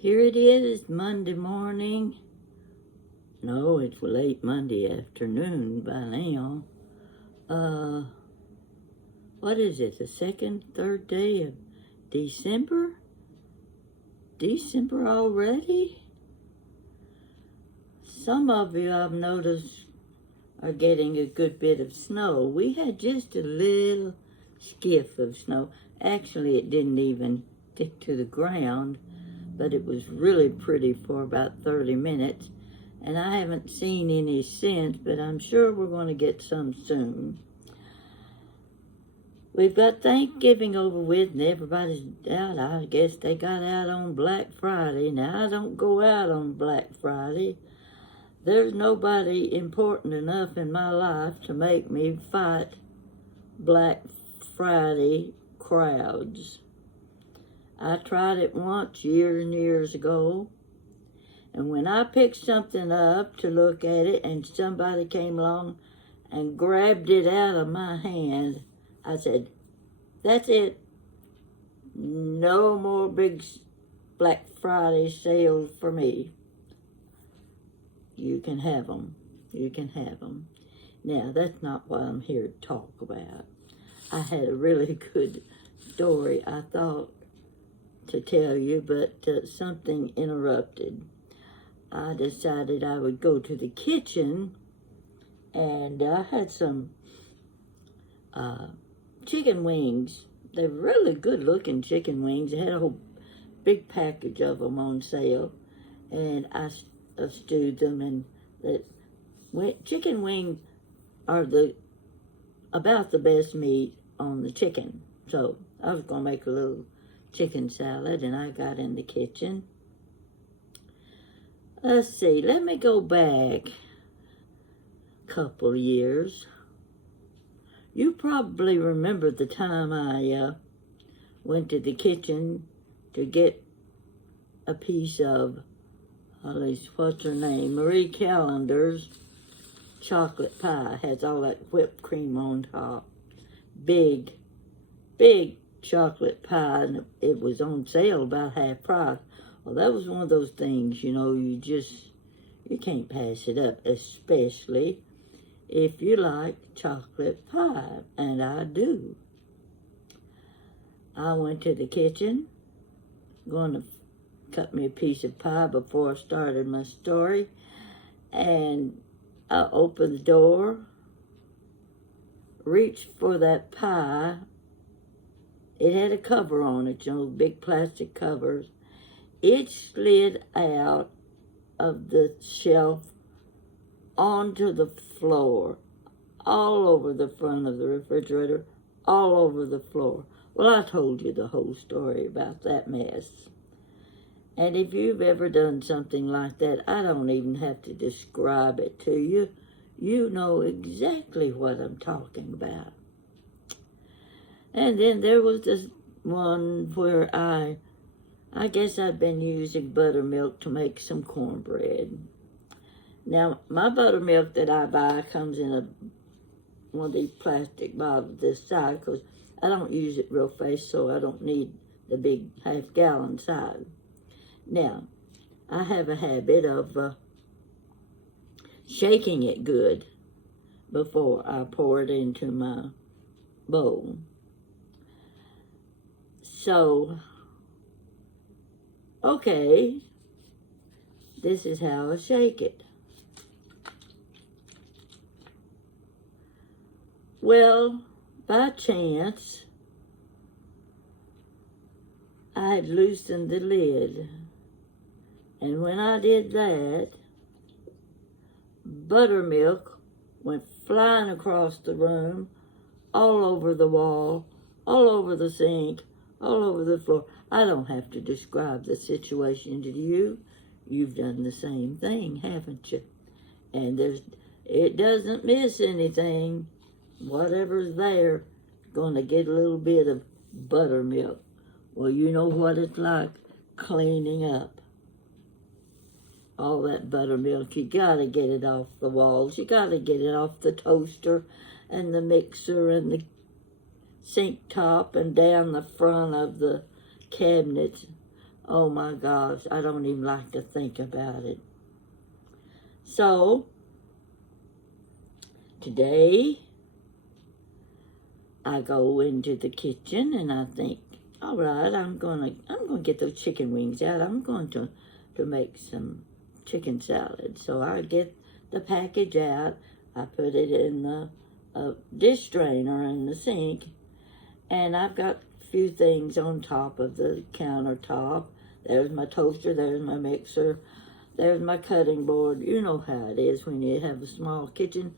Here it is, Monday morning. No, it's late Monday afternoon by now. What is it, the second, third day of December? December already? Some of you, I've noticed, are getting a good bit of snow. We had just a little skiff of snow. Actually, it didn't even stick to the ground, but it was really pretty for about 30 minutes. And I haven't seen any since, but I'm sure we're going to get some soon. We've got Thanksgiving over with and everybody's out. I guess they got out on Black Friday. Now, I don't go out on Black Friday. There's nobody important enough in my life to make me fight Black Friday crowds. I tried it once years and years ago, and when I picked something up to look at it and somebody came along and grabbed it out of my hand, I said, that's it. No more big Black Friday sales for me. You can have them. You can have them. Now, that's not what I'm here to talk about. I had a really good story, I thought, to tell you, but something interrupted. I decided I would go to the kitchen, and I had some chicken wings. They're really good-looking chicken wings. They had a whole big package of them on sale, and I stewed them. And chicken wings are about the best meat on the chicken. So I was going to make a little chicken salad, and I got in the kitchen. Let's see, let me go back a couple years. You probably remember the time I went to the kitchen to get a piece of, at least what's her name, Marie Callender's chocolate pie. Has all that whipped cream on top. Big chocolate pie, and it was on sale about half price. Well, that was one of those things, you can't pass it up, especially if you like chocolate pie, and I do. I went to the kitchen, going to cut me a piece of pie before I started my story, and I opened the door, reached for that pie. It had a cover on it, big plastic covers. It slid out of the shelf onto the floor, all over the front of the refrigerator, all over the floor. Well, I told you the whole story about that mess. And if you've ever done something like that, I don't even have to describe it to you. You know exactly what I'm talking about. And then there was this one where I guess I've been using buttermilk to make some cornbread. Now, my buttermilk that I buy comes in one of these plastic bottles this size, because I don't use it real fast, so I don't need the big half-gallon size. Now, I have a habit of shaking it good before I pour it into my bowl. So, okay, this is how I shake it. Well, by chance, I had loosened the lid. And when I did that, buttermilk went flying across the room, all over the wall, all over the sink, all over the floor. I don't have to describe the situation to you. You've done the same thing, haven't you? And it doesn't miss anything. Whatever's there, going to get a little bit of buttermilk. Well, you know what it's like cleaning up all that buttermilk. You got to get it off the walls. You got to get it off the toaster and the mixer and the sink top and down the front of the cabinets. Oh my gosh, I don't even like to think about it. So, today, I go into the kitchen and I think, all right, I'm gonna get those chicken wings out. I'm going to make some chicken salad. So I get the package out. I put it in the dish drainer in the sink, and I've got a few things on top of the countertop. There's my toaster. There's my mixer. There's my cutting board. You know how it is when you have a small kitchen.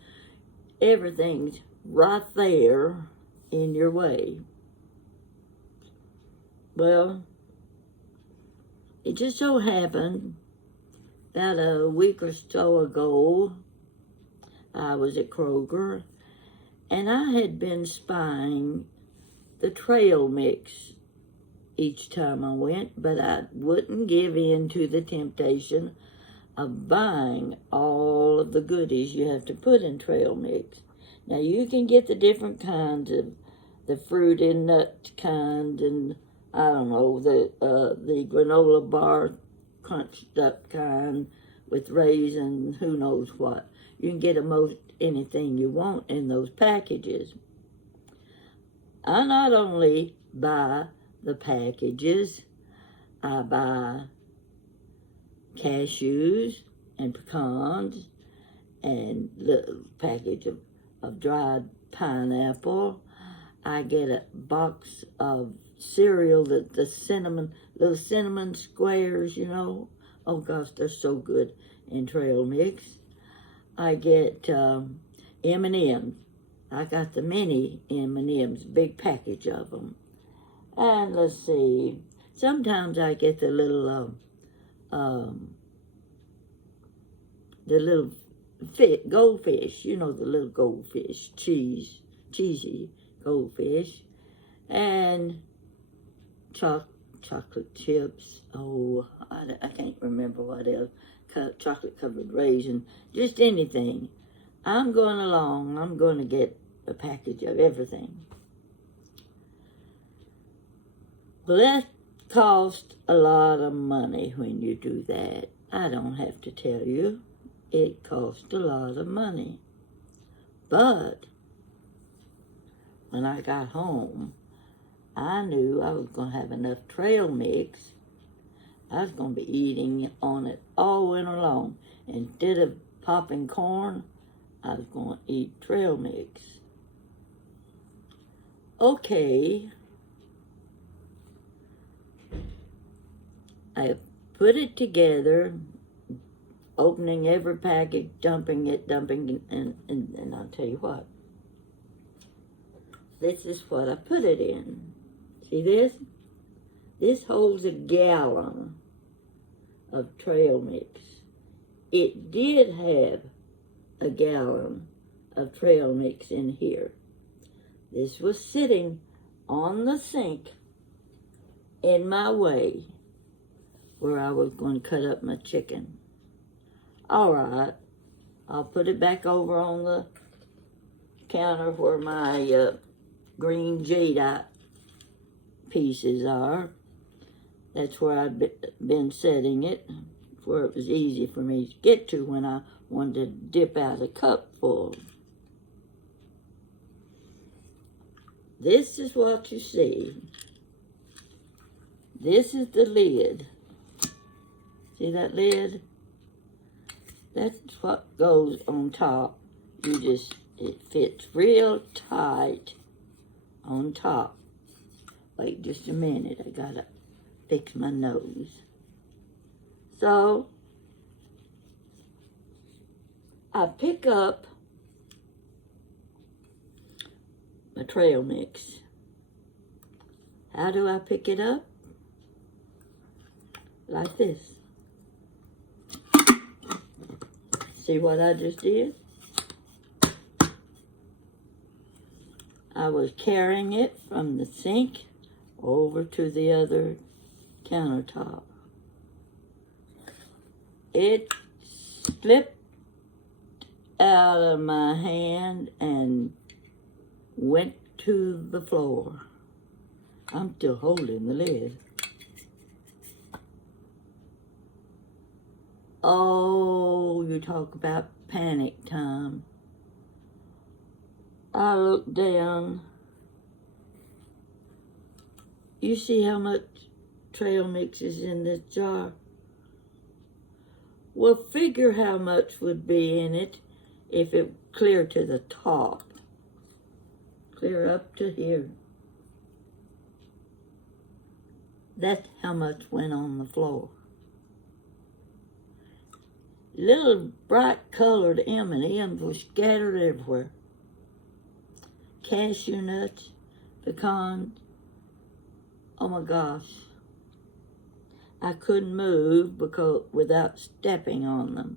Everything's right there in your way. Well, it just so happened about a week or so ago, I was at Kroger, and I had been spying the trail mix each time I went, but I wouldn't give in to the temptation of buying all of the goodies you have to put in trail mix. Now, you can get the different kinds of the fruit and nut kind, and I don't know, the granola bar crunched up kind with raisin, who knows what. You can get most anything you want in those packages. I not only buy the packages, I buy cashews and pecans and little package of dried pineapple. I get a box of cereal, the little cinnamon squares, you know. Oh gosh, they're so good in trail mix. I get MnMs. I got the mini MnMs, big package of them. And let's see, sometimes I get the little goldfish, you know, the little goldfish, cheesy goldfish, and chocolate chips. Oh, I can't remember what else. Chocolate covered raisin, just anything. I'm going along. I'm going to get a package of everything. Well, that costs a lot of money when you do that. I don't have to tell you. It costs a lot of money. But when I got home, I knew I was going to have enough trail mix. I was going to be eating on it all winter long. Instead of popping corn, I was going to eat trail mix. Okay. I put it together, opening every package, dumping it, and I'll tell you what. This is what I put it in. See this? This holds a gallon of trail mix. It did have a gallon of trail mix in here. This was sitting on the sink in my way where I was going to cut up my chicken. All right, I'll put it back over on the counter where my green jadeite pieces are. That's where I'd been setting it, where it was easy for me to get to when I wanted to dip out a cup full. This is what you see. This is the lid. See that lid? That's what goes on top. It fits real tight on top. Wait just a minute, I gotta fix my nose. So, I pick up my trail mix. How do I pick it up? Like this. See what I just did? I was carrying it from the sink over to the other countertop. It slipped out of my hand and went to the floor. I'm still holding the lid. Oh, you talk about panic time. I look down. You see how much trail mix is in this jar? Well, figure how much would be in it if it clear to the top. Clear up to here. That's how much went on the floor. Little bright colored M&Ms were scattered everywhere. Cashew nuts, pecans. Oh my gosh. I couldn't move without stepping on them.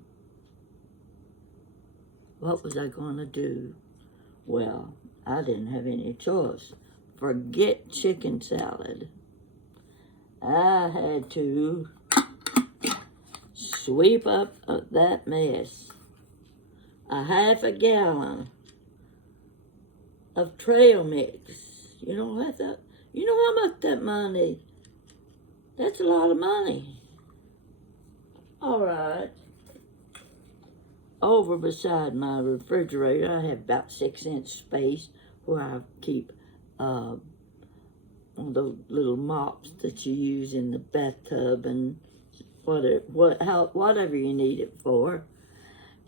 What was I going to do? Well, I didn't have any choice. Forget chicken salad. I had to sweep up that mess. A half a gallon of trail mix. You know how much that money? That's a lot of money. All right. Over beside my refrigerator, I have about 6-inch space where I keep one of those little mops that you use in the bathtub and whatever you need it for.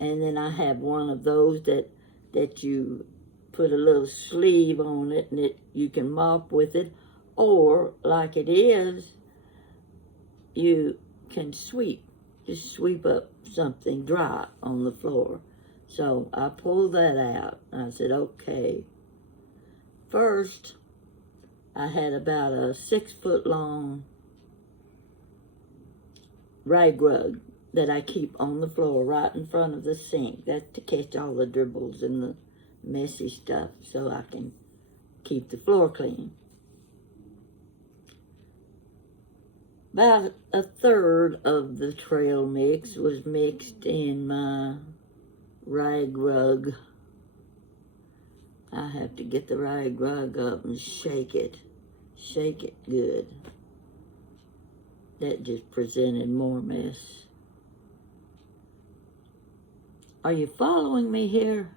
And then I have one of those that you put a little sleeve on it and you can mop with it, or like it is, you can sweep. Just sweep up something dry on the floor. So I pulled that out. I said, okay. First, I had about a 6-foot long rag rug that I keep on the floor right in front of the sink. That's to catch all the dribbles and the messy stuff so I can keep the floor clean. About a third of the trail mix was mixed in my rag rug. I have to get the rag rug up and shake it. Shake it good. That just presented more mess. Are you following me here?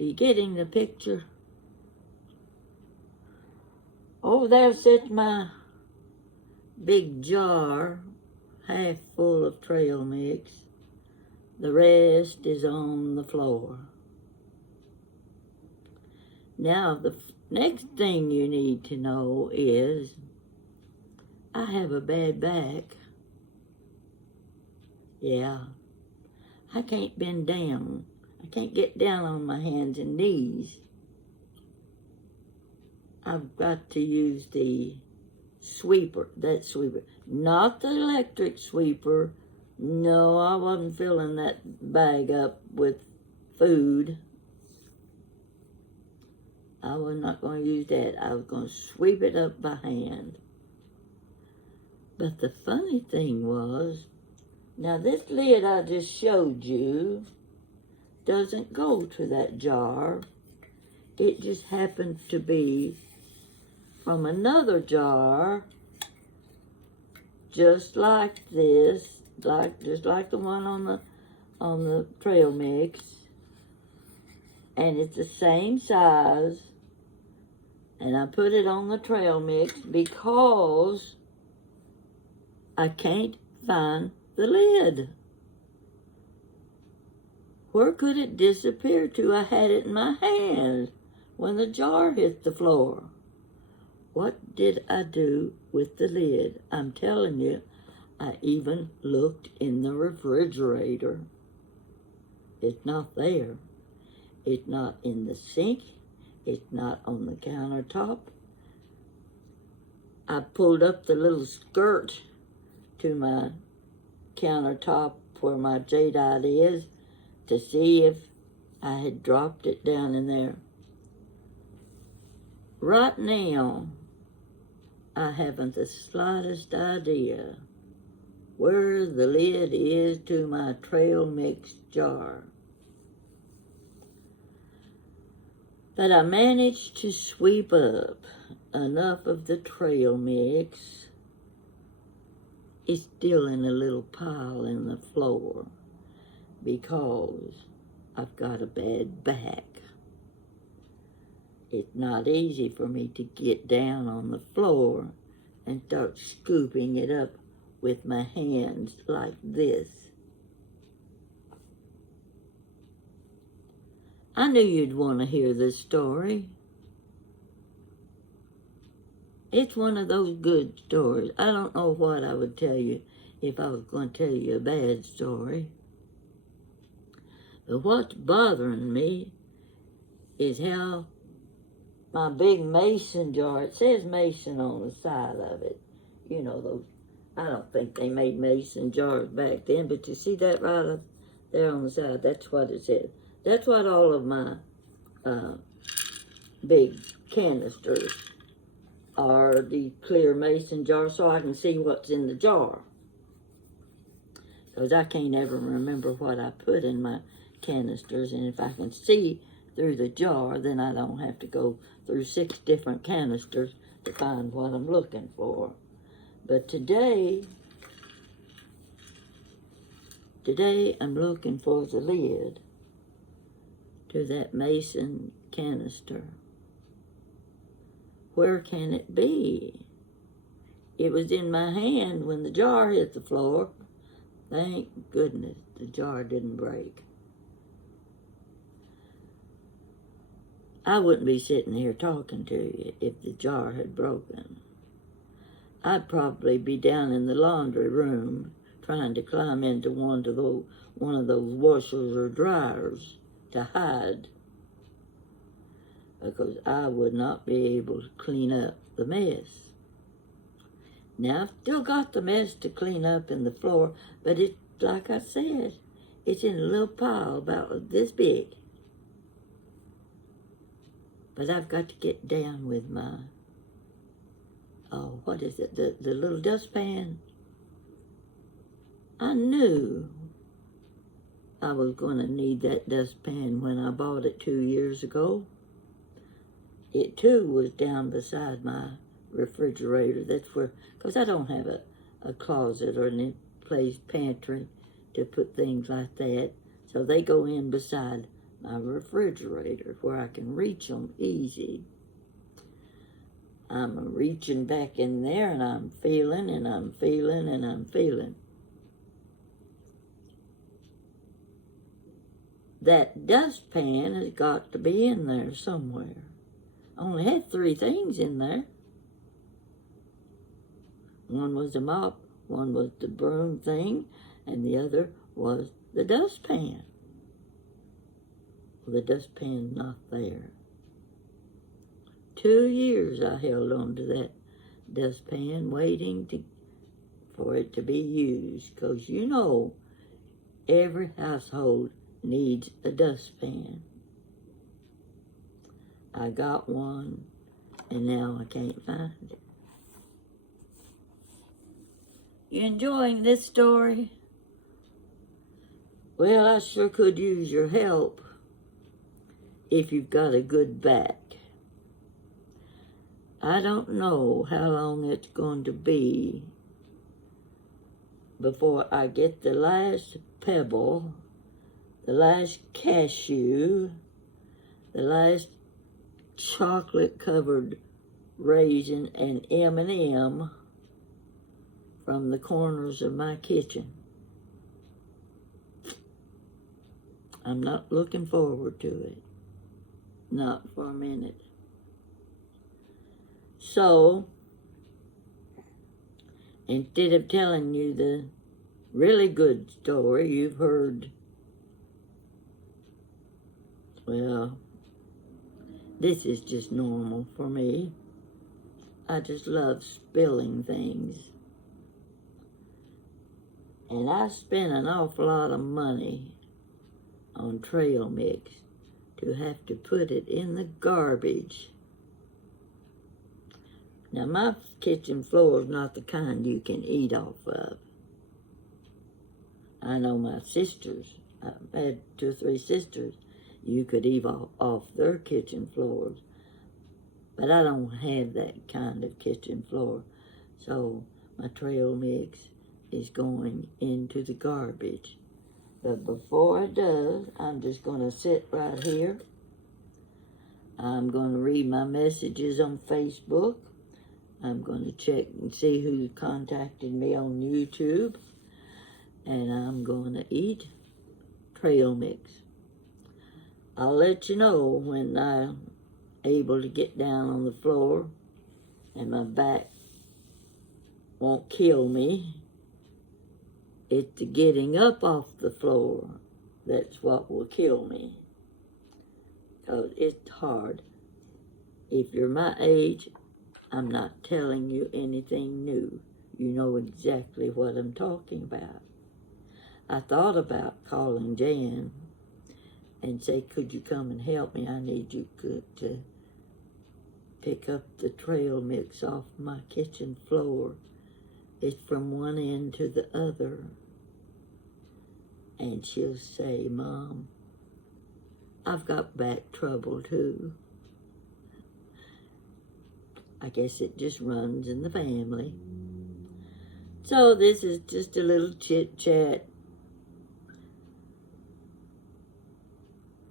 Are you getting the picture? Over there sits my big jar, half full of trail mix. The rest is on the floor. Now, the next thing you need to know is I have a bad back. Yeah, I can't bend down. I can't get down on my hands and knees. I've got to use the sweeper, that sweeper. Not the electric sweeper. No, I wasn't filling that bag up with food. I was not going to use that. I was going to sweep it up by hand. But the funny thing was, now this lid I just showed you doesn't go to that jar. It just happened to be from another jar, just like this, just like the one on the trail mix, and it's the same size. And I put it on the trail mix because I can't find the lid. Where could it disappear to? I had it in my hand when the jar hit the floor. What did I do with the lid? I'm telling you, I even looked in the refrigerator. It's not there. It's not in the sink. It's not on the countertop. I pulled up the little skirt to my countertop where my jadeite is to see if I had dropped it down in there. Right now, I haven't the slightest idea where the lid is to my trail mix jar. But I managed to sweep up enough of the trail mix It's still in a little pile in the floor because I've got a bad back. It's not easy for me to get down on the floor and start scooping it up with my hands like this. I knew you'd want to hear this story. It's one of those good stories. I don't know what I would tell you if I was going to tell you a bad story. But what's bothering me is how my big mason jar, it says mason on the side of it. You know, those, I don't think they made mason jars back then, but you see that right up there on the side? That's what it says. That's what all of my big canisters are, these clear mason jars, so I can see what's in the jar. Because I can't ever remember what I put in my canisters, and if I can see through the jar, then I don't have to go through 6 different canisters to find what I'm looking for. But today I'm looking for the lid to that mason canister. Where can it be? It was in my hand when the jar hit the floor. Thank goodness the jar didn't break. I wouldn't be sitting here talking to you if the jar had broken. I'd probably be down in the laundry room trying to climb into one of those washers or dryers to hide, because I would not be able to clean up the mess. Now, I've still got the mess to clean up in the floor, but it's, like I said, it's in a little pile about this big. But I've got to get down with my, what is it, the little dustpan? I knew I was going to need that dustpan when I bought it 2 years ago. It, too, was down beside my refrigerator. That's where, because I don't have a closet or any place, pantry, to put things like that. So they go in beside my refrigerator where I can reach them easy. I'm reaching back in there, and I'm feeling, and I'm feeling, and I'm feeling. That dustpan has got to be in there somewhere. I only had 3 things in there. One was the mop, one was the broom thing, and the other was the dustpan. Well, the dustpan's not there. 2 years I held on to that dustpan, waiting for it to be used, because you know every household needs a dustpan. I got one, and now I can't find it. You enjoying this story? Well, I sure could use your help if you've got a good back. I don't know how long it's going to be before I get the last pebble, the last cashew, the last chocolate-covered raisin and M&M from the corners of my kitchen. I'm not looking forward to it. Not for a minute. So, instead of telling you the really good story, you've heard, well, this is just normal for me. I just love spilling things. And I spent an awful lot of money on trail mix to have to put it in the garbage. Now, my kitchen floor is not the kind you can eat off of. I know my sisters, I've had 2 or 3 sisters, you could eat off their kitchen floors. But I don't have that kind of kitchen floor. So my trail mix is going into the garbage. But before it does, I'm just going to sit right here. I'm going to read my messages on Facebook. I'm going to check and see who contacted me on YouTube. And I'm going to eat trail mix. I'll let you know when I'm able to get down on the floor and my back won't kill me. It's the getting up off the floor that's what will kill me. Because it's hard. If you're my age, I'm not telling you anything new. You know exactly what I'm talking about. I thought about calling Jan and say, could you come and help me? I need you to pick up the trail mix off my kitchen floor. It's from one end to the other. And she'll say, Mom, I've got back trouble too. I guess it just runs in the family. So this is just a little chit-chat.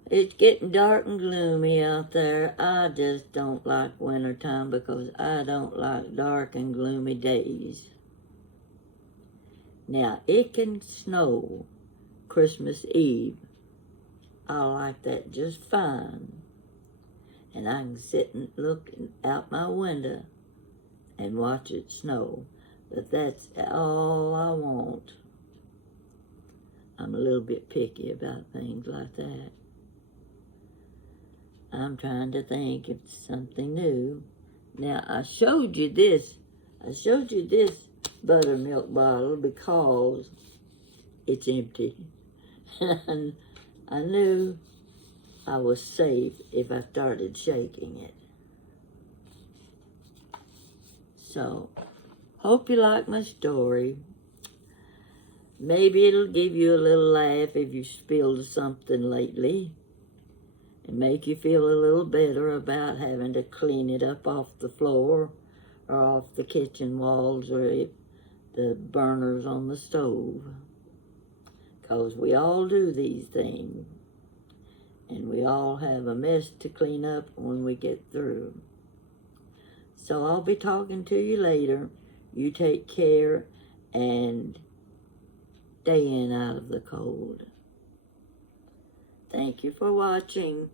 It's getting dark and gloomy out there. I just don't like wintertime because I don't like dark and gloomy days. Now, it can snow Christmas Eve. I like that just fine. And I can sit and look out my window and watch it snow. But that's all I want. I'm a little bit picky about things like that. I'm trying to think of something new. Now, I showed you this buttermilk bottle because it's empty. And I knew I was safe if I started shaking it. So, hope you like my story. Maybe it'll give you a little laugh if you spilled something lately and make you feel a little better about having to clean it up off the floor or off the kitchen walls or the burners on the stove. Because we all do these things. And we all have a mess to clean up when we get through. So I'll be talking to you later. You take care and stay in out of the cold. Thank you for watching.